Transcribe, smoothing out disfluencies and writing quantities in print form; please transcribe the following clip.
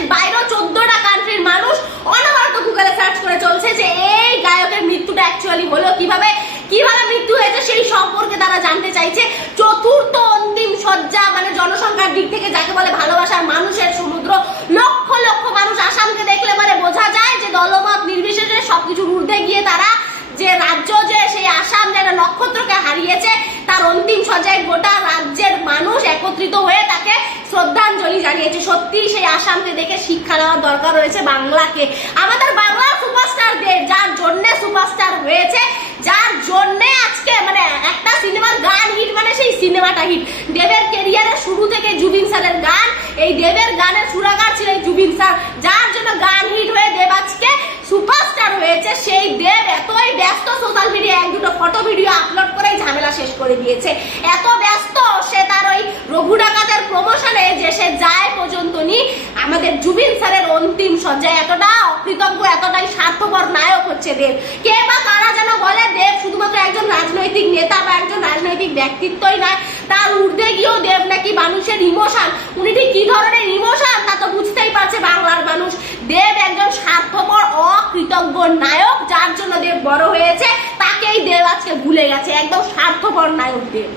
বাংলাদেশের বাইরেও 14টা কান্ট্রির মানুষ অনবরত গুগলে সার্চ করে চলছে যে এই গায়কের মৃত্যুটা অ্যাকচুয়ালি হলো কিভাবে মৃত্যু হয়েছে সেই সম্পর্কে তারা জানতে চাইছে। চতুর্থ অন্তিম শয্যা, মানে জনসংখ্যার দিক থেকে যাকে বলে ভালোবাসার মানুষের সমুদ্র, লক্ষ লক্ষ মানুষ। আসামকে দেখলে মানে বোঝা যায় যে দলমত নির্বিশেষে সবকিছুর ঊর্ধ্বে গিয়ে তারা যে রাজ্য, যে সেই আসাম যে একটা নক্ষত্রকে হারিয়েছে, তার অন্তিম শয্যায় গোটা রাজ্যের মানুষ একত্রিত হয়ে তাকে শ্রদ্ধাঞ্জলি জানিয়েছে। সত্যি সেই আসামকে দেখে শিক্ষা নেওয়ার দরকার রয়েছে বাংলাকে। আমাদের বাংলার সুপারস্টার দেব, যার জন্য সুপারস্টার হয়েছে, যার জন্য আজকে মানে একটা সিনেমার গান হিট, মানে সেই সিনেমাটা হিট। দেবের ক্যারিয়ারের শুরু থেকে জুবিন স্যারের গান, এই দেবের গানের সুরাকার ছিল জুবিন স্যার, যার জন্য গান হিট হয়ে দেব আজকে সুপারস্টার হয়েছে। সেই দেব এতই ব্যস্ত, সোশ্যাল মিডিয়া এক দুটো ফটো ভিডিও আপলোড করেই ঝামেলা শেষ করে দিয়েছে। এত ব্যস্ত সে তার ওই রঘু ডাকাতের প্রমোশনে যে সে যায় পর্যন্ত নি। আমাদের জুবিন স্যারের অন্তিম শয্যায় এতটা অকৃতজ্ঞ, এতটাই স্বার্থপর নায়ক হচ্ছে দেব। কে বা কারা যেন বলে দেব শুধুমাত্র একজন রাজনৈতিক নেতা বা একজন রাজনৈতিক ব্যক্তিত্বই নয়, তার ঊর্ধ্বে গিয়েও দেব নাকি মানুষের ইমোশন। উনি ঠিক কি ধরনের ইমোশন তা তো বুঝতেই পারছে বাংলার মানুষ। দেব একজন স্বার্থপর অকৃতজ্ঞ নায়ক, যার জন্য দেব বড় হয়েছে, তাকেই দেব আজকে ভুলে গেছে। একদম স্বার্থপর নায়ক দেব।